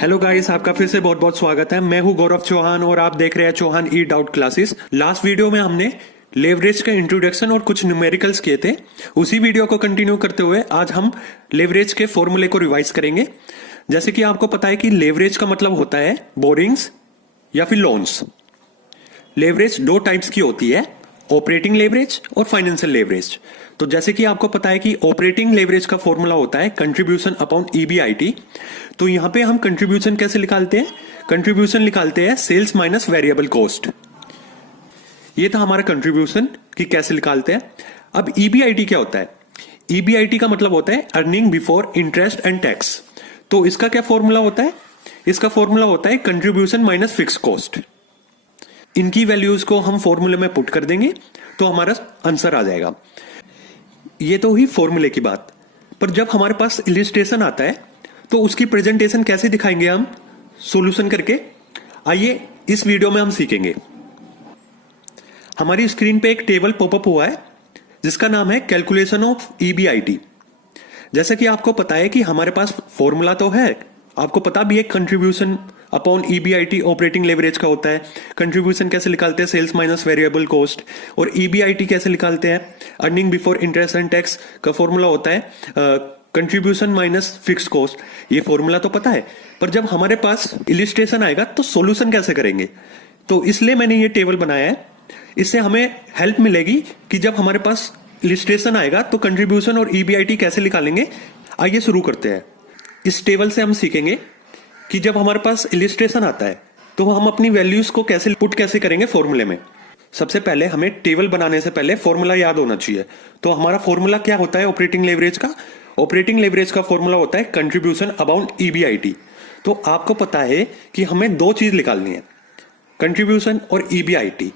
Hello guys, आपका फिर से बहुत बहुत स्वागत है। मैं हूं गौरव चौहान और आप देख रहे हैं चौहान ई डाउट क्लासेस। लास्ट वीडियो में हमने लेवरेज का इंट्रोडक्शन और कुछ न्यूमेरिकल्स किए थे। उसी वीडियो को कंटिन्यू करते हुए आज हम लेवरेज के फॉर्मूले को रिवाइज करेंगे। जैसे कि आपको पता है कि लेवरेज का मतलब होता है बोरिंग्स या फिर लोन्स। लेवरेज दो टाइप्स की होती है, ऑपरेटिंग लेवरेज और फाइनेंशियल लेवरेज। तो जैसे कि आपको पता है कि ऑपरेटिंग लेवरेज का फॉर्मूला होता है कंट्रीब्यूशन अपॉन ईबीआईटी। तो यहां पे हम कंट्रीब्यूशन कैसे निकालते हैं? कंट्रीब्यूशन निकालते हैं सेल्स माइनस वेरिएबल कॉस्ट। ये था हमारा कंट्रीब्यूशन कि कैसे निकालते हैं। अब ईबीआईटी क्या होता है? ईबीआईटी का मतलब होता है earning before interest and tax. तो इसका क्या फॉर्मूला होता है? इसका फॉर्मूला होता है कंट्रीब्यूशन माइनस फिक्स कॉस्ट। इनकी वैल्यूज को हम फॉर्मूले में पुट कर देंगे तो हमारा आंसर आ जाएगा। ये तो हुई फॉर्मूले की बात। पर जब हमारे पास इलिस्ट्रेशन आता है तो उसकी प्रेजेंटेशन कैसे दिखाएंगे हम सॉल्यूशन करके? आइए इस वीडियो में हम सीखेंगे। हमारी स्क्रीन पे एक टेबल पॉपअप हुआ है जिसका नाम है कैलकुलेशन ऑफ ईबीआईटी। जैसा कि आपको पता है कि हमारे पास फॉर्मूला तो है, आपको पता भी है contribution upon EBIT operating leverage का होता है। कंट्रीब्यूशन कैसे निकालते हैं? Sales minus variable cost. और ईबीआईटी कैसे निकालते हैं? Earning before interest and tax का फॉर्मूला होता है कंट्रीब्यूशन माइनस फिक्स कॉस्ट। ये फॉर्मूला तो पता है, पर जब हमारे पास इलिस्ट्रेशन आएगा तो सॉल्यूशन कैसे करेंगे? तो इसलिए मैंने ये टेबल बनाया है। इससे हमें हेल्प मिलेगी कि जब हमारे पास इलिस्ट्रेशन आएगा तो कंट्रीब्यूशन और ईबीआईटी कैसे निकालेंगे। आइए शुरू करते हैं। इस टेबल से हम सीखेंगे कि जब हमारे पास इलिस्ट्रेशन आता है तो हम अपनी वैल्यूज को कैसे पुट कैसे करेंगे फॉर्मूले में। सबसे पहले हमें टेबल बनाने से पहले फॉर्मूला याद होना चाहिए। तो हमारा फॉर्मूला क्या होता है ऑपरेटिंग लेवरेज का? ऑपरेटिंग लेवरेज का फॉर्मूला होता है कंट्रीब्यूशन अबाउट ईबीआईटी। तो आपको पता है कि हमें दो चीज निकालनी है, कंट्रीब्यूशन और ईबीआईटी।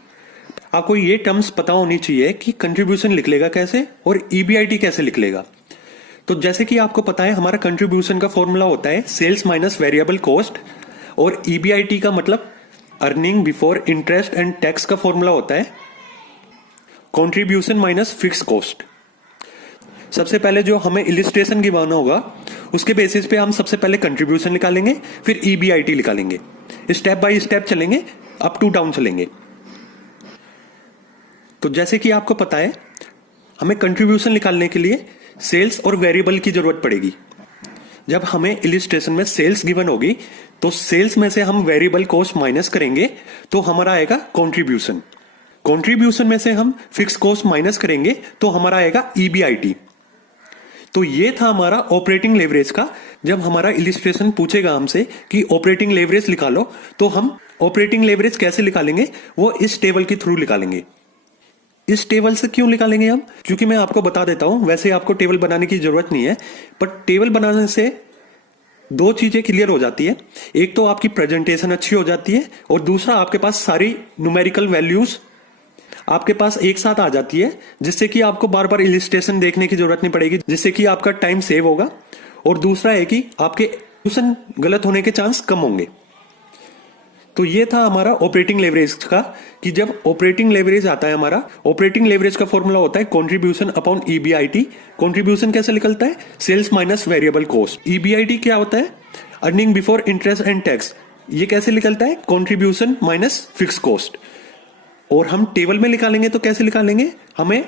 आपको ये टर्म्स पता होनी चाहिए कि कंट्रीब्यूशन लिख लेगा कैसे और ईबीआईटी कैसे लिख लेगा। तो जैसे कि आपको पता है हमारा कंट्रीब्यूशन का फॉर्मूला होता है सेल्स माइनस वेरिएबल कॉस्ट और ईबीआईटी का मतलब earning before interest and tax का फॉर्मूला होता है कंट्रीब्यूशन माइनस फिक्स कॉस्ट। सबसे पहले जो हमें इलिस्ट्रेशन गिवाना होगा उसके बेसिस पे हम सबसे पहले कंट्रीब्यूशन निकालेंगे, फिर ईबीआईटी निकालेंगे। स्टेप बाय स्टेप चलेंगे, अप टू डाउन चलेंगे। तो जैसे कि आपको पता है हमें कंट्रीब्यूशन निकालने के लिए सेल्स और वेरिएबल की जरूरत पड़ेगी। जब हमें इलिस्ट्रेशन में सेल्स गिवन होगी तो सेल्स में से हम वेरिएबल कॉस्ट माइनस करेंगे तो हमारा आएगा कंट्रीब्यूशन। कंट्रीब्यूशन में से हम फिक्स कॉस्ट माइनस करेंगे तो हमारा आएगा ईबीआईटी। तो ये था हमारा ऑपरेटिंग लेवरेज का। जब हमारा इलिस्ट्रेशन पूछेगा हमसे कि ऑपरेटिंग लेवरेज निकालो तो हम ऑपरेटिंग लेवरेज कैसे निकालेंगे वो इस टेबल के थ्रू निकालेंगे। इस टेबल से क्यों निकालेंगे हम? क्योंकि मैं आपको बता देता हूं, वैसे आपको टेबल बनाने की जरूरत नहीं है, पर टेबल बनाने से दो चीजें क्लियर हो जाती है। एक तो आपकी प्रेजेंटेशन अच्छी हो जाती है और दूसरा आपके पास सारी न्यूमेरिकल वैल्यूज आपके पास एक साथ आ जाती है, जिससे कि आपको बार बार इलिस्ट्रेशन देखने की जरूरत नहीं पड़ेगी, जिससे कि आपका टाइम सेव होगा। और दूसरा है कि आपके क्वेश्चन गलत होने के चांस कम होंगे। तो ये था हमारा ऑपरेटिंग लेवरेज का कि जब ऑपरेटिंग लेवरेज आता है हमारा, ऑपरेटिंग लेवरेज का फॉर्मूला होता है कंट्रीब्यूशन अपॉन ईबीआईटी। कंट्रीब्यूशन कैसे निकलता है? Sales minus variable cost. EBIT क्या होता है? Earning before interest and tax. ये कैसे निकलता है? Contribution minus fix cost. और हम टेबल में निकालेंगे तो कैसे निकालेंगे? हमें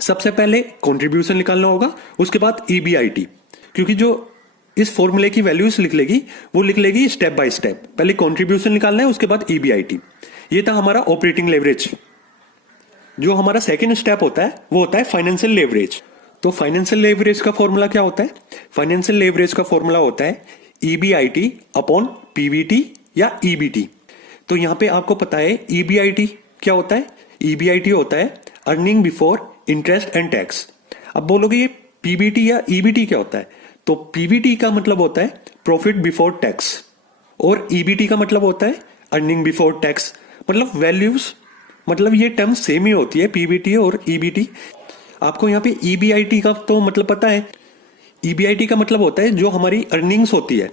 सबसे पहले कंट्रीब्यूशन निकालना होगा, उसके बाद ईबीआईटी। क्योंकि जो इस फॉर्मूले की वैल्यूज लिख लेगी वो लिख लेगी स्टेप बाय स्टेप। पहले कंट्रीब्यूशन निकालना है, उसके बाद ईबीआईटी। ये था हमारा ऑपरेटिंग लेवरेज। जो हमारा सेकंड स्टेप होता है वो होता है फाइनेंशियल लेवरेज। तो फाइनेंशियल लेवरेज का फॉर्मूला क्या होता है? फाइनेंशियल लेवरेज का फॉर्मूला होता है ईबीआईटी अपॉन पीवीटी या ईबीटी। तो यहां पे आपको पता है ईबीआईटी क्या होता है? ईबीआईटी होता है earning before interest and tax. अब बोलोगे ये पीबीटी या ईबीटी क्या होता है? तो पीबीटी का मतलब होता है प्रॉफिट बिफोर टैक्स और ईबीटी का मतलब होता है अर्निंग बिफोर टैक्स। मतलब वैल्यूज, मतलब ये टर्म सेम ही होती है पीबीटी और ईबीटी। आपको यहाँ पे ईबीआईटी का तो मतलब पता है। ईबीआईटी का मतलब होता है जो हमारी अर्निंग्स होती है,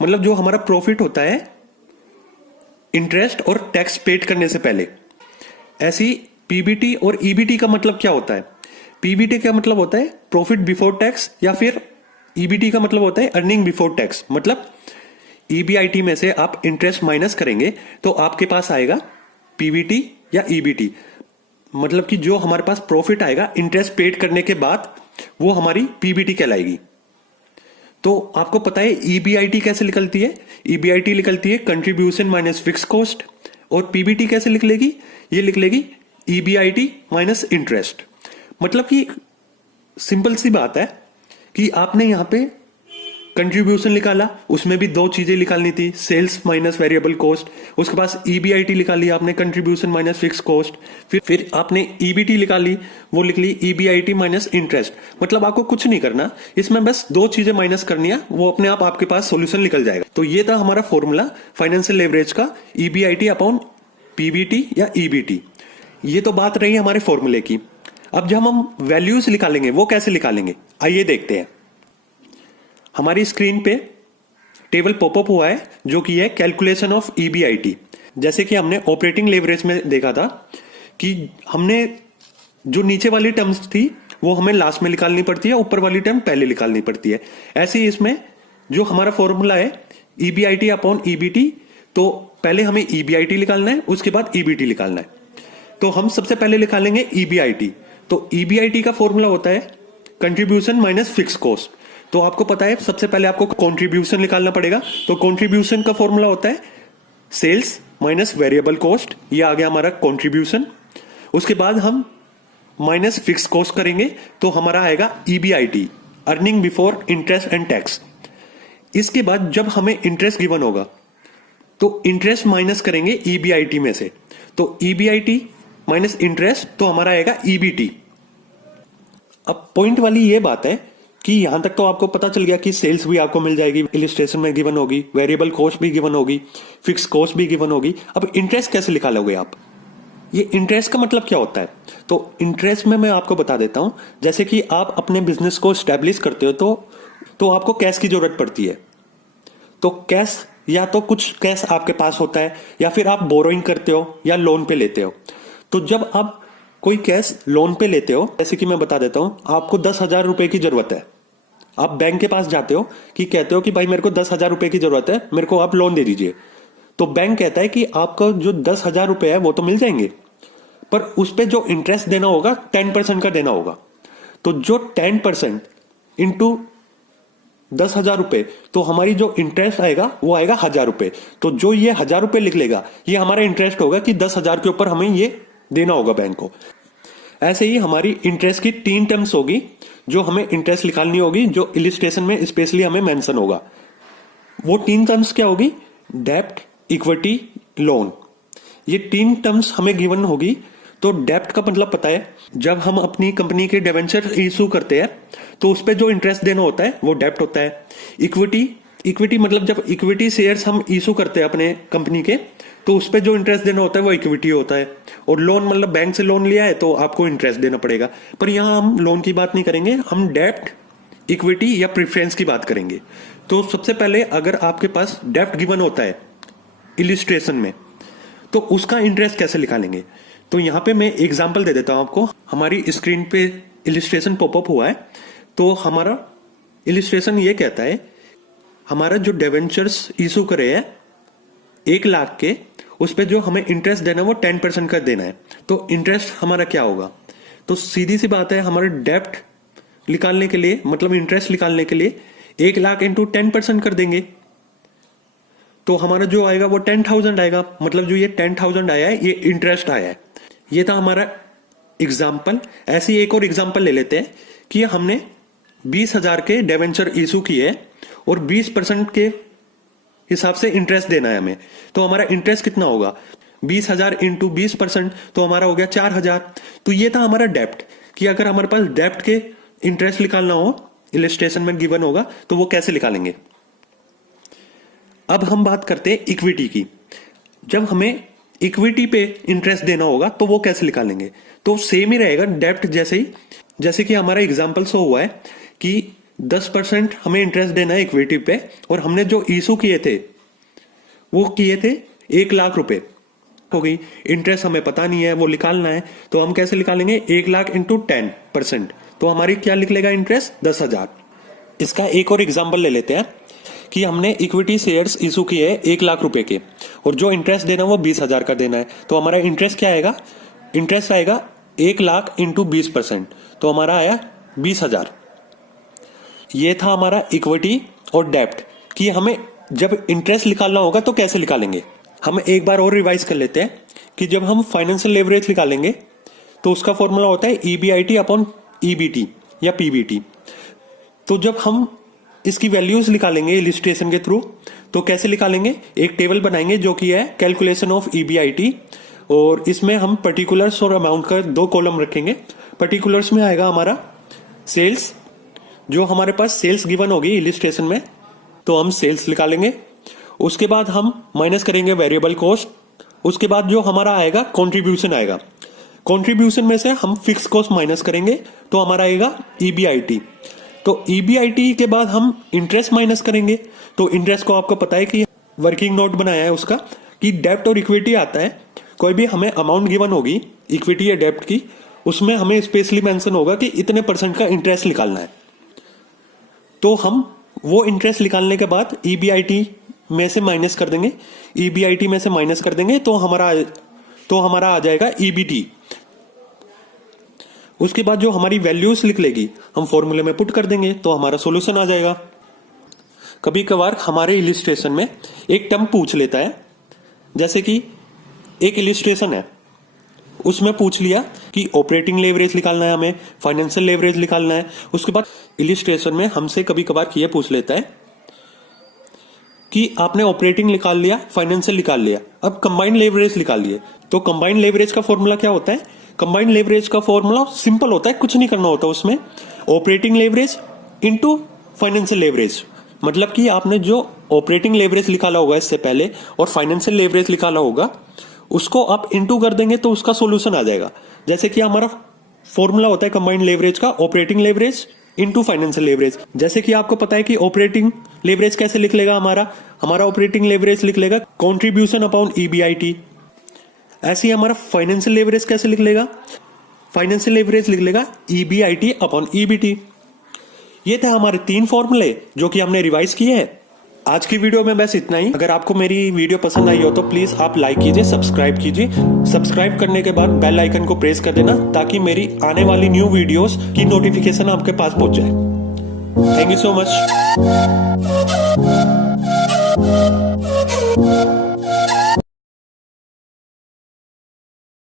मतलब जो हमारा प्रॉफिट होता है इंटरेस्ट और टैक्स पेड करने से पहले। ऐसी पीबीटी और ईबीटी का मतलब क्या होता है? पीबीटी का मतलब होता है प्रॉफिट बिफोर टैक्स या फिर ईबीटी का मतलब होता है अर्निंग बिफोर टैक्स, मतलब ईबीआईटी में से आप इंटरेस्ट माइनस करेंगे तो आपके पास आएगा पीबीटी या ईबीटी, मतलब कि जो हमारे पास प्रॉफिट आएगा इंटरेस्ट पेड करने के बाद वो हमारी पीबीटी कहलाएगी। तो आपको पता है ईबीआईटी कैसे निकलती है? ईबीआईटी निकलती है कंट्रीब्यूशन माइनस फिक्स कॉस्ट, और पीबीटी कैसे निकलेगी? ये निकलेगी ईबीआईटी माइनस इंटरेस्ट। मतलब कि सिंपल सी बात है कि आपने यहां पे कंट्रीब्यूशन निकाला, उसमें भी दो चीजें निकालनी थी, सेल्स माइनस वेरिएबल कॉस्ट। उसके बाद ईबीआईटी निकाली आपने, कंट्रीब्यूशन माइनस फिक्स कॉस्ट। फिर आपने ईबीटी निकाली, वो लिख ली ईबीआईटी माइनस इंटरेस्ट। मतलब आपको कुछ नहीं करना, इसमें बस दो चीजें माइनस करनी है, वो अपने आप आपके पास सॉल्यूशन निकल जाएगा। तो ये था हमारा फॉर्मूला फाइनेंशियल लेवरेज का, ईबीआईटी अपॉन पीबीटी या ईबीटी। ये तो बात रही हमारे फॉर्मूले की। अब जब हम वैल्यूज निकालेंगे वो कैसे निकालेंगे, आइए देखते हैं। हमारी स्क्रीन पे टेबल पॉपअप हुआ है जो कि है कैलकुलेशन ऑफ ईबीआईटी। जैसे कि हमने ऑपरेटिंग लेवरेज में देखा था कि हमने जो नीचे वाली टर्म्स थी वो हमें लास्ट में निकालनी पड़ती है, ऊपर वाली टर्म पहले निकालनी पड़ती है। ऐसे ही इसमें जो हमारा फॉर्मूला है ईबीआईटी अपॉन ईबीटी, तो पहले हमें ईबीआईटी निकालना है, उसके बाद ईबीटी निकालना है। तो हम सबसे पहले निकालेंगे ईबीआईटी। तो ईबीआईटी का फॉर्मूला होता है कंट्रीब्यूशन माइनस फिक्स कॉस्ट। तो आपको पता है सबसे पहले आपको कंट्रीब्यूशन निकालना पड़ेगा। तो कंट्रीब्यूशन का फॉर्मूला होता है सेल्स माइनस वेरिएबल कॉस्ट, ये आ गया हमारा कंट्रीब्यूशन। उसके बाद हम माइनस फिक्स कॉस्ट करेंगे तो हमारा आएगा EBIT, earning before interest and tax. इसके बाद जब हमें इंटरेस्ट गिवन होगा तो इंटरेस्ट माइनस करेंगे ईबीआईटी में से, तो ईबीआईटी माइनस इंटरेस्ट, तो हमारा आएगा ईबीटी। अब पॉइंट वाली ये बात है कि यहां तक तो आपको पता चल गया कि सेल्स भी आपको मिल जाएगी, इलिस्ट्रेशन में गिवन होगी, वेरिएबल कॉस्ट भी गिवन होगी, फिक्स कॉस्ट भी गिवन होगी। अब इंटरेस्ट कैसे निकालोगे आप? ये इंटरेस्ट का मतलब क्या होता है? तो इंटरेस्ट में मैं आपको बता देता हूं। जैसे कि आप अपने बिजनेस को स्टैब्लिश करते हो तो आपको कैश की जरूरत पड़ती है। तो कैश, या तो कुछ कैश आपके पास होता है या फिर आप बोरोइंग करते हो या लोन पे लेते हो। तो जब आप कोई कैश लोन पे लेते हो, जैसे कि मैं बता देता हूं, आपको 10,000 रुपए की जरूरत है, आप बैंक के पास जाते हो कि कहते हो कि भाई मेरे को 10,000 रुपए की जरूरत है, मेरे को आप लोन दे दीजिए। तो बैंक कहता है कि आपका जो 10,000 रुपए है वो तो मिल जाएंगे, पर उस पर जो इंटरेस्ट देना होगा 10% का देना होगा। तो जो 10% इंटू 10,000 रुपए, तो हमारी जो इंटरेस्ट आएगा वो आएगा 1,000 रुपए। तो जो ये 1,000 रुपए लिख लेगा ये हमारा इंटरेस्ट होगा कि 10,000 के ऊपर हमें ये देना होगा बैंक को। ऐसे ही हमारी इंटरेस्ट की 3 टर्म्स होगी जो हमें इंटरेस्ट निकालनी होगी, जो इलिस्ट्रेशन में स्पेशली हमें मेंशन होगा। वो 3 टर्म्स क्या होगी? डेब्ट, इक्विटी, लोन। ये 3 टर्म्स हमें गिवन होगी। तो डेब्ट का मतलब पता है, जब हम अपनी कंपनी के डिवेंचर इशू करते हैं तो उस पर जो इंटरेस्ट देना होता है वो डेब्ट होता है। इक्विटी मतलब जब इक्विटी शेयर्स हम इशू करते हैं अपने कंपनी के, तो उस पर जो इंटरेस्ट देना होता है वो इक्विटी होता है। और लोन मतलब बैंक से लोन लिया है तो आपको इंटरेस्ट देना पड़ेगा। पर यहां हम लोन की बात नहीं करेंगे, हम डेब्ट, इक्विटी या प्रेफरेंस की बात करेंगे। तो सबसे पहले अगर आपके पास डेब्ट गिवन होता है इलिस्ट्रेशन में, तो उसका इंटरेस्ट कैसे निकालेंगे? तो यहां पे मैं एग्जांपल दे देता हूं आपको। हमारी स्क्रीन पे इलिस्ट्रेशन पॉपअप हुआ है। तो हमारा इलिस्ट्रेशन ये कहता है, हमारा जो डिवेंचर्स इशू करे हैं 1 लाख के, उस पर जो हमें इंटरेस्ट देना है वो 10% का देना है। तो इंटरेस्ट हमारा क्या होगा? तो सीधी सी बात है, हमारे डेब्ट निकालने के लिए, मतलब इंटरेस्ट निकालने के लिए 1 लाख इंटू 10% कर देंगे, तो हमारा जो आएगा वो 10,000 आएगा। मतलब जो ये 10,000 आया है ये इंटरेस्ट आया है। ये था हमारा एग्जाम्पल। ऐसे ही एक और एग्जाम्पल ले लेते हैं कि हमने 20,000 के डिवेंचर इशू किए और 20% के हिसाब से इंटरेस्ट देना है हमें। तो हमारा इंटरेस्ट कितना होगा? 20,000 इंटू 20%, तो हमारा हो गया 4,000। तो ये था हमारा डेब्ट, कि अगर हमारे पास डेब्ट के इंटरेस्ट निकालना हो, इलिस्ट्रेशन में गिवन होगा, तो वो कैसे निकालेंगे। अब हम बात करते हैं इक्विटी की। जब हमें इक्विटी पे इंटरेस्ट देना होगा तो वो कैसे निकालेंगे? तो सेम ही रहेगा डेब्ट जैसे ही। जैसे कि हमारा एग्जाम्पल शो हुआ है कि 10% हमें इंटरेस्ट देना है इक्विटी पे, और हमने जो इशू किए थे वो किए थे 1 लाख रुपए हो गई। इंटरेस्ट हमें पता नहीं है, वो निकालना है। तो हम कैसे निकालेंगे? 1 लाख इंटू 10%, तो हमारी क्या निकलेगा इंटरेस्ट? 10,000। इसका एक और एग्जांपल ले लेते हैं कि हमने इक्विटी शेयर्स इशू किए हैं 1 लाख रुपए के, और जो इंटरेस्ट देना है वो 20,000 का देना है। तो हमारा इंटरेस्ट क्या आएगा? इंटरेस्ट आएगा 1 लाख इंटू 20%, तो हमारा आया 20,000। ये था हमारा इक्विटी और डेब्ट कि हमें जब इंटरेस्ट निकालना होगा तो कैसे निकालेंगे। हम एक बार और रिवाइज कर लेते हैं कि जब हम फाइनेंशियल लेवरेज निकालेंगे तो उसका फॉर्मूला होता है EBIT अपॉन EBT या PBT। तो जब हम इसकी वैल्यूज निकालेंगे इलिस्ट्रेशन के थ्रू, तो कैसे निकालेंगे? एक टेबल बनाएंगे जो कि है कैलकुलेशन ऑफ EBIT, और इसमें हम पर्टिकुलर्स और अमाउंट का 2 कॉलम रखेंगे। पर्टिकुलर्स में आएगा हमारा सेल्स, जो हमारे पास सेल्स गिवन होगी इलिस्ट्रेशन में, तो हम सेल्स निकालेंगे। उसके बाद हम माइनस करेंगे वेरिएबल कॉस्ट। उसके बाद जो हमारा आएगा कंट्रीब्यूशन आएगा। कंट्रीब्यूशन में से हम फिक्स कॉस्ट माइनस करेंगे तो हमारा आएगा EBIT। तो EBIT के बाद हम इंटरेस्ट माइनस करेंगे। तो इंटरेस्ट को आपको पता है कि वर्किंग नोट बनाया है उसका कि डेब्ट और इक्विटी आता है। कोई भी हमें अमाउंट गिवन होगी इक्विटी या डेब्ट की, उसमें हमें स्पेशली मेंशन होगा कि इतने % का इंटरेस्ट निकालना है। तो हम वो इंटरेस्ट निकालने के बाद EBIT में से माइनस कर देंगे, EBIT में से माइनस कर देंगे तो हमारा आ जाएगा EBT। उसके बाद जो हमारी वैल्यूज लिख लेगी हम फॉर्मूले में पुट कर देंगे तो हमारा सॉल्यूशन आ जाएगा। कभी कभार हमारे इलिस्ट्रेशन में एक टर्म पूछ लेता है, जैसे कि एक इलिस्ट्रेशन है उसमें पूछ लिया कि ऑपरेटिंग लेवरेज निकालना है, हमें फाइनेंशियल लेवरेज निकालना है। उसके बाद इलिस्ट्रेशन में हमसे कभी कभार ये पूछ लेता है कि आपने ऑपरेटिंग निकाल लिया, फाइनेंशियल निकाल लिया, अब कंबाइंड लेवरेज निकाल लिए। तो कंबाइंड लेवरेज का फॉर्मूला क्या होता है? कंबाइंड लेवरेज का फॉर्मूला सिंपल होता है, कुछ नहीं करना होता उसमें। Operating leverage into financial leverage, मतलब कि आपने जो ऑपरेटिंग लेवरेज निकाला होगा इससे पहले और फाइनेंशियल लेवरेज निकाला होगा उसको आप इनटू कर देंगे तो उसका सॉल्यूशन आ जाएगा। जैसे कि हमारा फॉर्मूला होता है कंबाइंड लेवरेज का operating leverage into financial leverage. जैसे कि आपको पता है कि ऑपरेटिंग लेवरेज कैसे लिख लेगा हमारा ऑपरेटिंग लेवरेज लिख लेगा कंट्रीब्यूशन अपॉन EBIT। ऐसे ही हमारा फाइनेंशियल लेवरेज कैसे लिख लेगा? फाइनेंशियल लेवरेज लिख लेगा EBIT अपॉन EBT। ये थे हमारे 3 फॉर्मूले जो कि हमने रिवाइज किए हैं। आज की वीडियो में बस इतना ही। अगर आपको मेरी वीडियो पसंद आई हो तो प्लीज आप लाइक कीजिए, सब्सक्राइब कीजिए। सब्सक्राइब करने के बाद बेल आइकन को प्रेस कर देना ताकि मेरी आने वाली न्यू वीडियोस की नोटिफिकेशन आपके पास पहुंच जाए। Thank you so much.